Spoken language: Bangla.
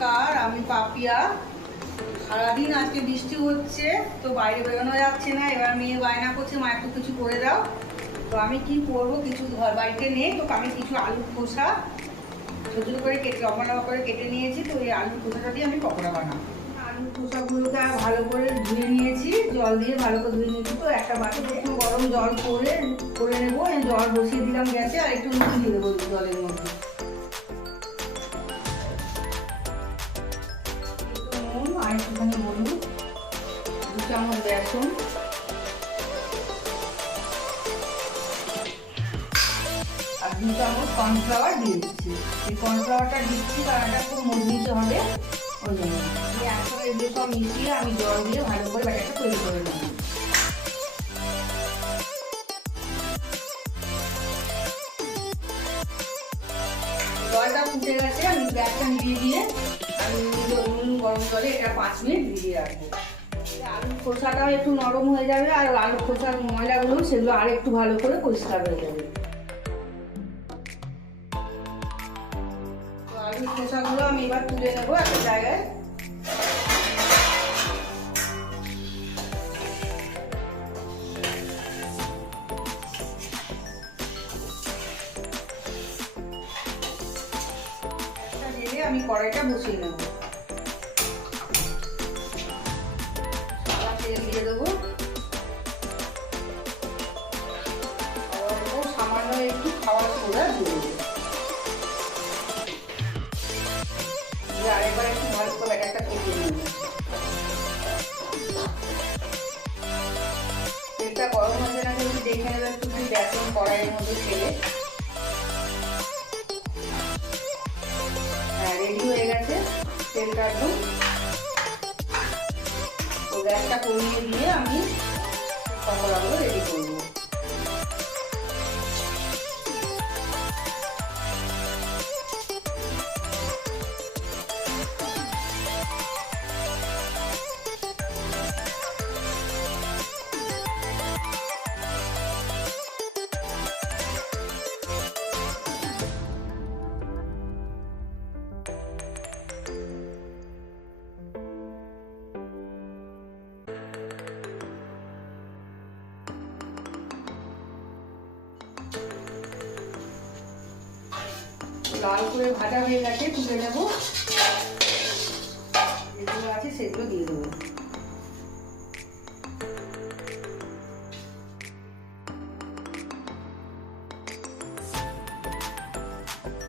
নমস্কার, আমি পাপিয়া। সারাদিন আজকে বৃষ্টি হচ্ছে, তো বাইরে বেরোনো যাচ্ছে না। এবার মেয়ে বায়না করছে, মা একটু কিছু করে দাও। তো আমি কি করবো, কিছু ঘর বাড়িতে নেই, তো আমি কিছু আলুর খোসা ছোটো ছোটো করে কেটে লম্বা লম্বা করে কেটে নিয়েছি। তো এই আলুর খোসাটা দিয়ে আমি পকোড়া বানাবো। আলুর খোসাগুলোকে ভালো করে ধুয়ে নিয়েছি, জল দিয়ে ভালো করে ধুয়ে নিয়েছি। তো একটা বাটিতে একটু গরম জল করে নেবো। জল বসিয়ে দিলাম গ্যাসে, আর একটু নুন দিয়ে দেবো জলের মধ্যে। আর একটুখানি হলুদ, 2 চামচ বেসন, আর 2 চামচ কর্নফ্লাওয়ার দিয়ে দিচ্ছি। এই কর্নফ্লাওয়ারটা দিচ্ছি কারণ এটা খুব মজবুত হবে, ওই জন্য। একসাথে এগুলো সব মিশিয়ে আমি জল দিয়ে ভালো করে ব্যাটারটা তৈরি করে নেব। জলটা ফুটে গেছে, আমি গ্যাসটা নিভিয়ে দিয়ে আমি গরম জলে এটা 5 মিনিট ভিজিয়ে রাখবো। আলুর খোসাটাও একটু নরম হয়ে যাবে, আর আলুর খোসার ময়লাগুলো সেগুলো আর একটু ভালো করে পরিষ্কার হয়ে যাবে। আলুর খোসাগুলো আমি এবার তুলে নেবো একটা জায়গায়। আমি কড়াইটা বসিয়ে নেব। সাদা তেল দিয়ে দেবো, সামান্য একটু খাওয়ার সোডা দিয়ে দেবো। আরেকবার একটু ভালো করে একটা কেটে নেব। তেলটা গরম হচ্ছে না কিন্তু দেখে নেবে একটু বেসন কড়াইয়ের মধ্যে ফেলে। রেডি হয়ে গেছে তেলটা একদম। তো গ্যাসটা কমিয়ে দিয়ে আমি পকোড়াগুলো রেডি করবো। লাল করে ভাজা হয়ে গেছে, তুলে নেবো। যেগুলো আছে সেগুলো দিয়ে দেবো।